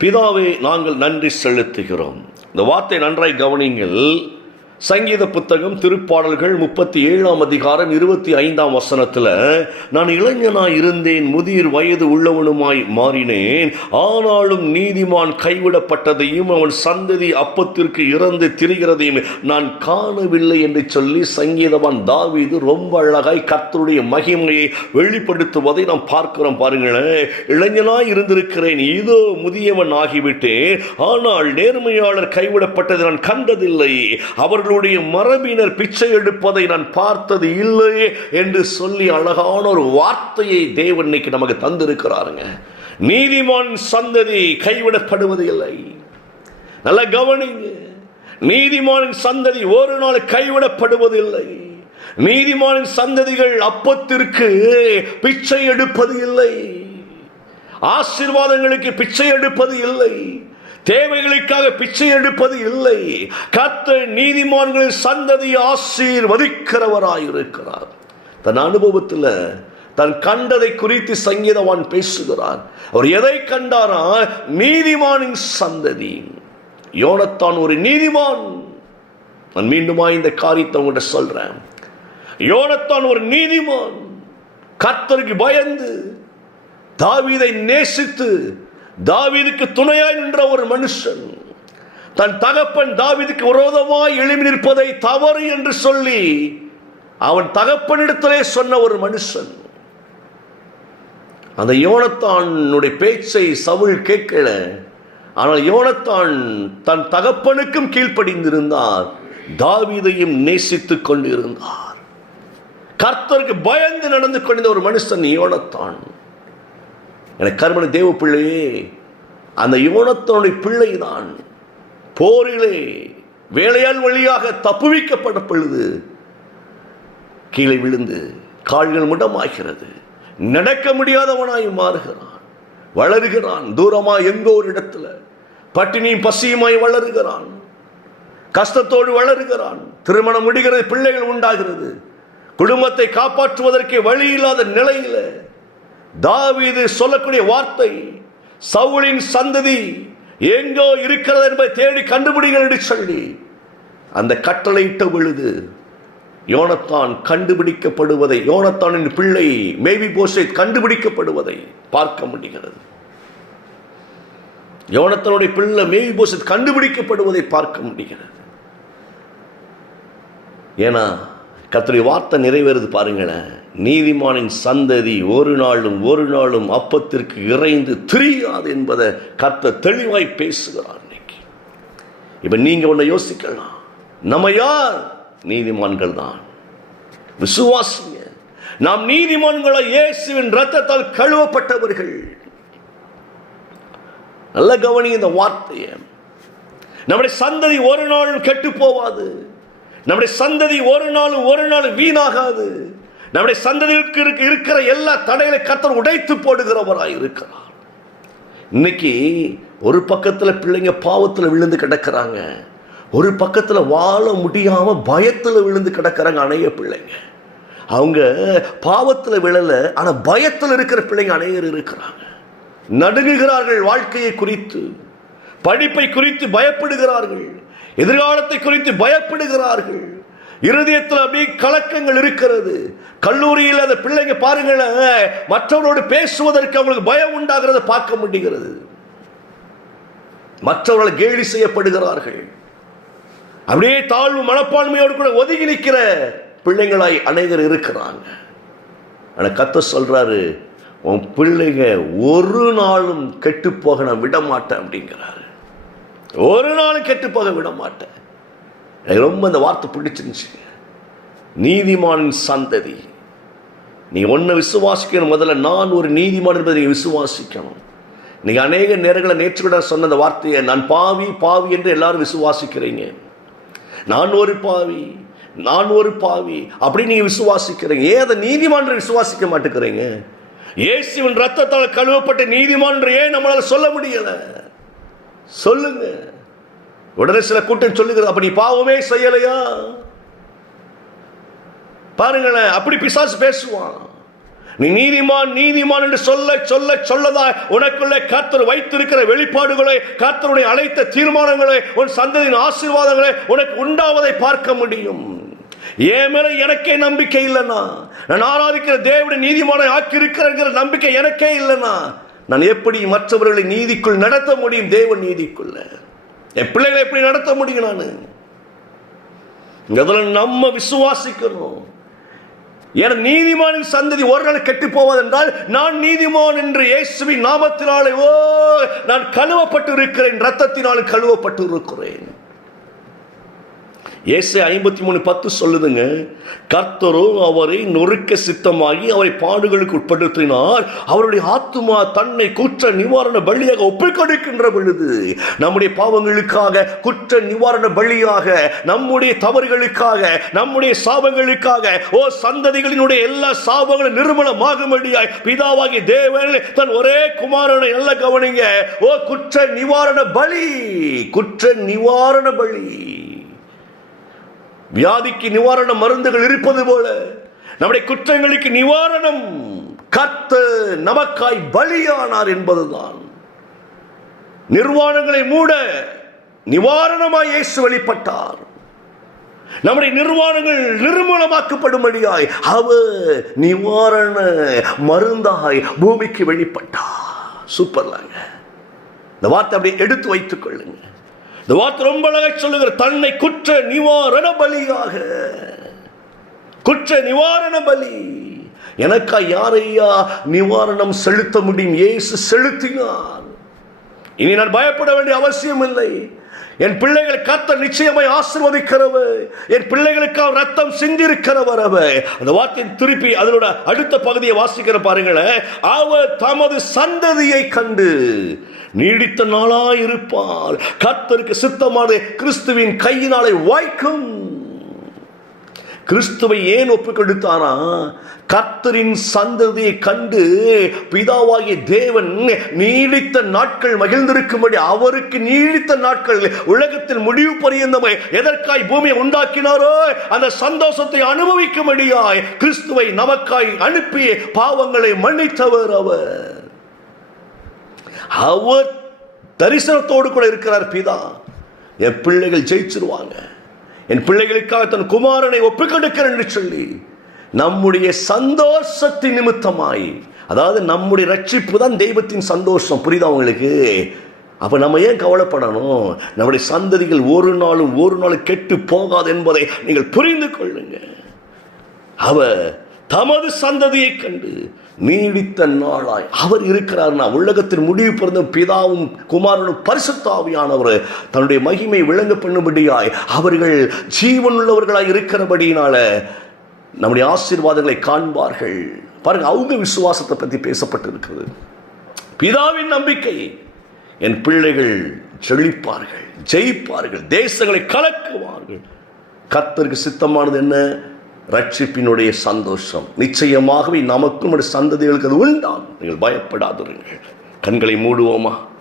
பிதாவே நாங்கள் நன்றி செலுத்துகிறோம். இந்த வார்த்தை நன்றாய் கவனிங்கள். சங்கீத புத்தகம் திருப்பாடல்கள் முப்பத்தி ஏழாம் அதிகாரம் இருபத்தி ஐந்தாம் வசனத்தில் நான் இளைஞனாய் இருந்தேன் முதிர் வயது உள்ளவனுமாய் மாறினேன். ஆனாலும் நீதிமான் கைவிடப்பட்டதையும் அவன் சந்ததி அப்பத்திற்கு இறந்து திரிகிறதையும் நான் காணவில்லை என்று சொல்லி சங்கீதவான் தாவீது ரொம்ப அழகாய் கர்த்தருடைய மகிமையை வெளிப்படுத்துவதை நாம் பார்க்கிறோம். பாருங்களேன் இளைஞனாய் இருந்திருக்கிறேன் இதோ முதியவன் ஆகிவிட்டேன். ஆனால் நேர்மையாளர் கைவிடப்பட்டதை நான் கண்டதில்லை. அவர்களுடைய மரபினர் பிச்சை எடுப்பதை நான் பார்த்தது இல்லை என்று சொல்லி அழகான ஒரு வார்த்தையை தேவன் இன்னைக்கு நமக்கு தந்திருக்கிறாருங்க. நீதிமான் சந்ததி கைவிடப்படுவது இல்லை. நல்ல கவனிங்க. நீதிமானின் சந்ததி ஒரு நாள் கைவிடப்படுவதில்லை நீதிமானின் சந்ததிகள் அப்பத்திற்கு பிச்சை எடுப்பது இல்லை. ஆசீர்வாதங்களுக்கு பிச்சை எடுப்பது இல்லை. தேவைகளுக்காக பிச்சை எடுப்பது இல்லை. கத்த நீதிமான்களின் சந்ததி ஆசீர்வதிக்கிறவராயிருக்கிறார். தன் அனுபவத்தில் தன் கண்டதை குறித்து சங்கீதவான் பேசுகிறார். அவர் எதை கண்டாரா நீதிமானின் சந்ததி. யோனத்தான் ஒரு நீதிமான். நான் மீண்டுமா இந்த காரியத்தை உங்கள்கிட்ட சொல்றேன். யோனத்தான் ஒரு நீதிமான். கர்த்தருக்கு பயந்து தாவீதை நேசித்து தாவீதுக்கு துணையாய் நின்ற ஒரு மனுஷன். தன் தகப்பன் தாவீதுக்கு விரோதமாய் எழுப்பி நிற்பதை தவறு என்று சொல்லி அவன் தகப்பனிடத்திலே சொன்ன ஒரு மனுஷன். அந்த யோனத்தானுடைய பேச்சை சவுல் கேட்கல. ஆனால் யோனத்தான் தன் தகப்பனுக்கும் கீழ்ப்படிந்திருந்தார். தாவீதையும் நேசித்துக் கொண்டிருந்தார். கர்த்தருக்கு பயந்து நடந்து கொண்டிருந்த ஒரு மனுஷன் யோனத்தான். எனக்கு கருமன தேவ பிள்ளையே அந்த யோனத்தனுடைய பிள்ளைதான் போரிலே வேலையால் வழியாக தப்புவிக்கப்பட்ட பொழுது கீழே விழுந்து கால்கள் முடமாகிறது. நடக்க முடியாதவனாய் மாறுகிறான். வளருகிறான். தூரமாக எங்கோ ஒரு இடத்துல. பட்டினியும் பசியுமாய் வளருகிறான். கஷ்டத்தோடு வளருகிறான். திருமணம் முடிகிறது பிள்ளைகள் உண்டாகிறது. குடும்பத்தை காப்பாற்றுவதற்கு வழி இல்லாத நிலையில் தாவீது சொல்லக்கூடிய வார்த்தை சவுளின் சந்ததி எங்கோ இருக்கிறது என்பதை தேடி கண்டுபிடிங்கள் என்று சொல்லி அந்த கட்டளையிட்ட பொழுது யோனத்தான் கண்டுபிடிக்கப்படுவதை யோனத்தானின் பிள்ளை மேபி போஸை கண்டுபிடிக்கப்படுவதை பார்க்க முடிகிறது. யோனத்தனுடைய பிள்ளை மேபி போஸை கண்டுபிடிக்கப்படுவதை பார்க்க முடிகிறது. ஏன்னா கத்துடைய வார்த்தை நிறைவேறுது பாருங்களேன். நீதிமானின் சந்ததி ஒரு நாளும் ஒரு நாளும் அப்பத்திற்கு இறைந்து திரியாது என்பதை கத்த தெளிவாய் பேசுகிறார் இன்னைக்கு. இப்ப நீங்க ஒன்றை யோசிக்கலாம். நம்ம யார்? நீதிமான்கள் தான். விசுவாசிங்க. நாம் நீதிமான்களை இயேசுவின் ரத்தத்தால் கழுவப்பட்டவர்கள். நல்ல கவனி இந்த வார்த்தையை. நம்முடைய சந்ததி ஒரு நாள் கெட்டு போவாது. நம்முடைய சந்ததி ஒரு நாளும் ஒரு நாள் வீணாகாது. நம்முடைய சந்ததிக்கு இருக்க இருக்கிற எல்லா தடைகளை கத்தர் உடைத்து போடுகிறவராய் இருக்கிறார். இன்னைக்கு ஒரு பக்கத்தில் பிள்ளைங்க பாவத்தில் விழுந்து கிடக்கிறாங்க. ஒரு பக்கத்தில் வாழ முடியாமல் பயத்தில் விழுந்து கிடக்கிறாங்க அணைய பிள்ளைங்க. அவங்க பாவத்தில் விழல ஆனால் பயத்தில் இருக்கிற பிள்ளைங்க அனைவர் இருக்கிறாங்க. நடுங்குகிறார்கள் வாழ்க்கையை குறித்து படிப்பை குறித்து பயப்படுகிறார்கள். எதிர்காலத்தை குறித்து பயப்படுகிறார்கள். இருதயத்தில் அப்படியே கலக்கங்கள் இருக்கிறது. கல்லூரியில் அந்த பிள்ளைங்க பாருங்கள் மற்றவரோடு பேசுவதற்கு அவங்களுக்கு பயம் உண்டாகிறத பார்க்க முடிகிறது. மற்றவர்கள் கேலி செய்யப்படுகிறார்கள். அப்படியே தாழ்வு மனப்பான்மையோடு கூட ஒதுங்கி நிற்கிற பிள்ளைங்களாய் அநேகர் இருக்கிறாங்க. ஆனால் கத்த சொல்றாரு உன் பிள்ளைங்க ஒரு நாளும் கெட்டு போக நான் விட மாட்டேன் அப்படிங்கிறாரு. ஒரு நாள் கெட்டு போக விட மாட்டேன். எனக்கு ரொம்ப இந்த வார்த்தை பிடிச்சிருந்துச்சு. நீதிமானின் சந்ததி. நீ ஒன்றை விசுவாசிக்கணும் முதல்ல நான் ஒரு நீதிமான் என்பதை நீங்கள் விசுவாசிக்கணும். நீங்கள் அநேக நேரங்களை நேற்று கூட சொன்ன அந்த வார்த்தையை நான் பாவி பாவி என்று எல்லாரும் விசுவாசிக்கிறீங்க. நான் ஒரு பாவி நான் ஒரு பாவி அப்படி நீங்க விசுவாசிக்கிறீங்க. ஏன் அதை நீதிமான் விசுவாசிக்க மாட்டேங்கிறீங்க? இயேசுவின் ரத்தத்தால் கழுவப்பட்ட நீதிமான் ஏன் நம்மளால் சொல்ல முடியலை? சொல்லுங்க. உடனே சில கூட்டம் சொல்லுகிறது அப்ப நீ பாவமே செய்யலையா? பாருங்களேன் அப்படி பிசாசு பேசுவான். நீ நீதிமான் நீதிமான் என்று சொல்ல சொல்ல சொல்லதாய் உனக்குள்ளே கர்த்தர் வைத்திருக்கிற வெளிப்பாடுகளை கர்த்தருடைய அழைத்த தீர்மானங்களை உன் சந்ததியின் ஆசீர்வாதங்களை உனக்கு உண்டாவதை பார்க்க முடியும். என் மேல எனக்கே நம்பிக்கை இல்லைன்னா நான் ஆராதிக்கிற தேவனை நீதிமான ஆக்கி இருக்கிறேங்கிற நம்பிக்கை எனக்கே இல்லைன்னா நான் எப்படி மற்றவர்களை நீதிக்குள் நடத்த முடியும்? தேவன் நீதிக்குள்ள. என் பிள்ளைகளை எப்படி நடத்த முடியும் நான்? அதில் நம்ம விசுவாசிக்கணும் என நீதிமானின் சந்ததி ஒரு நாள் கெட்டு போவதென்றால் நான் நீதிமான் என்று இயேசுவின் நாமத்தினாலே ஓ நான் கழுவப்பட்டு இருக்கிறேன் ரத்தத்தினால் கழுவப்பட்டு இருக்கிறேன் ஏசு ஐம்பத்தி மூணு பத்து சொல்லுதுங்க கர்த்தரும் அவரை நொறுக்க சித்தமாகி அவரை பாடுகளுக்கு உட்படுத்தினார். அவருடைய ஆத்மா தன்னை குற்ற நிவாரண பலியாக ஒப்புக்கொடுக்கின்ற பொழுது நம்முடைய பாவங்களுக்காக குற்ற நிவாரண பலியாக நம்முடைய தவறுகளுக்காக நம்முடைய சாபங்களுக்காக ஓ சந்ததிகளினுடைய எல்லா சாபங்களும் நிர்மலமாகும்படியாய் பிதாவாகி தேவன் தன் ஒரே குமாரனை நல்ல கவனிங்க. ஓ குற்ற நிவாரண பலி குற்ற நிவாரண பலி. வியாதிக்கு நிவாரண மருந்துகள் இருப்பது போல. நம்முடைய குற்றங்களுக்கு நிவாரணம். கத்து நமக்காய் பலியானார் என்பதுதான். நிர்வாணங்களை மூட நிவாரணமாய் இயேசு வெளிப்பட்டார். நம்முடைய நிர்வாணங்கள் நிர்மூலமாக்கப்படும்படியாய் அவர் நிவாரண மருந்தாய் பூமிக்கு வெளிப்பட்டார். சூப்பர்லாங்க இந்த வார்த்தை அப்படியே எடுத்து வைத்துக் கொள்ளுங்க. இந்த வார்த்தை ரொம்ப அழகாக சொல்லுகிற தன்னை குற்ற நிவாரண பலியாக. குற்ற நிவாரண பலி. எனக்கா யாரையா நிவாரணம் செலுத்த முடியும்? ஏசு செலுத்தினார். இனி நான் பயப்பட வேண்டிய அவசியம் இல்லை என் பிள்ளைகளை கத்த நிச்சயமாய் ஆசிர்வதிக்கிறவர். என் பிள்ளைகளுக்கு ரத்தம் சிந்திருக்கிறவர் அவர். அந்த வார்த்தையின் திருப்பி அதனோட அடுத்த பகுதியை வாசிக்கிற பாருங்களேன். அவர் தமது சந்ததியை கண்டு நீடித்த நாளாய் இருப்பார். கத்தருக்கு சித்தமானது கிறிஸ்துவின் கையினாலே வாய்க்கும். கிறிஸ்துவை ஏன் ஒப்புக்கொடுத்தானா? கர்த்தரின் சந்ததியை கண்டு பிதாவாகிய தேவன் நீடித்த நாட்கள் மகிழ்ந்திருக்கும்படி அவருக்கு நீடித்த நாட்கள் உலகத்தில் முடிவு பரியந்தமை எதற்காய் பூமியை உண்டாக்கினாரோ அந்த சந்தோஷத்தை அனுபவிக்கும்படியாய் கிறிஸ்துவை நமக்காய் அனுப்பி பாவங்களை மன்னித்தவர் அவர். அவர் தரிசனத்தோடு கூட இருக்கிறார் பிதா. என் பிள்ளைகள் ஜெயிச்சிருவாங்க. என் பிள்ளைகளுக்காக தன் குமாரனை ஒப்புக்கொடுக்கிறேன் என்று சொல்லி நம்முடைய சந்தோஷத்தின் நிமித்தமாய் அதாவது நம்முடைய ரட்சிப்பு தான் தெய்வத்தின் சந்தோஷம். புரியுதா உங்களுக்கு? அப்போ நம்ம ஏன் கவலைப்படணும்? நம்முடைய சந்ததிகள் ஒரு நாளும் ஒரு நாளும் கெட்டு போகாது என்பதை நீங்கள் புரிந்து கொள்ளுங்க அவர் தமது சந்ததியை கண்டு நீடித்த நாளாய் அவர் இருக்கிறார்னா உலகத்தின் முடிவு பிறந்த பிதாவும் குமாரனும் பரிசுத்தாவியானவர். தன்னுடைய மகிமை விளங்க பண்ணும்படியாய் அவர்கள் ஜீவன் உள்ளவர்களாய் இருக்கிறபடியினால நம்முடைய ஆசீர்வாதங்களை காண்பார்கள். பாருங்க அவங்க விசுவாசத்தை பற்றி பேசப்பட்டு இருக்கிறது பிதாவின் நம்பிக்கை என் பிள்ளைகள் செழிப்பார்கள் ஜெயிப்பார்கள் தேசங்களை கலக்குவார்கள். கத்தருக்கு சித்தமானது என்ன? ரட்சிப்பினுடைய சந்தோஷம். நிச்சயமாகவே நமக்கும் ஒரு சந்ததிகளுக்கு அது உண்டாம் நீங்கள் பயப்படாதிருங்கள். கண்களை மூடுவோமா?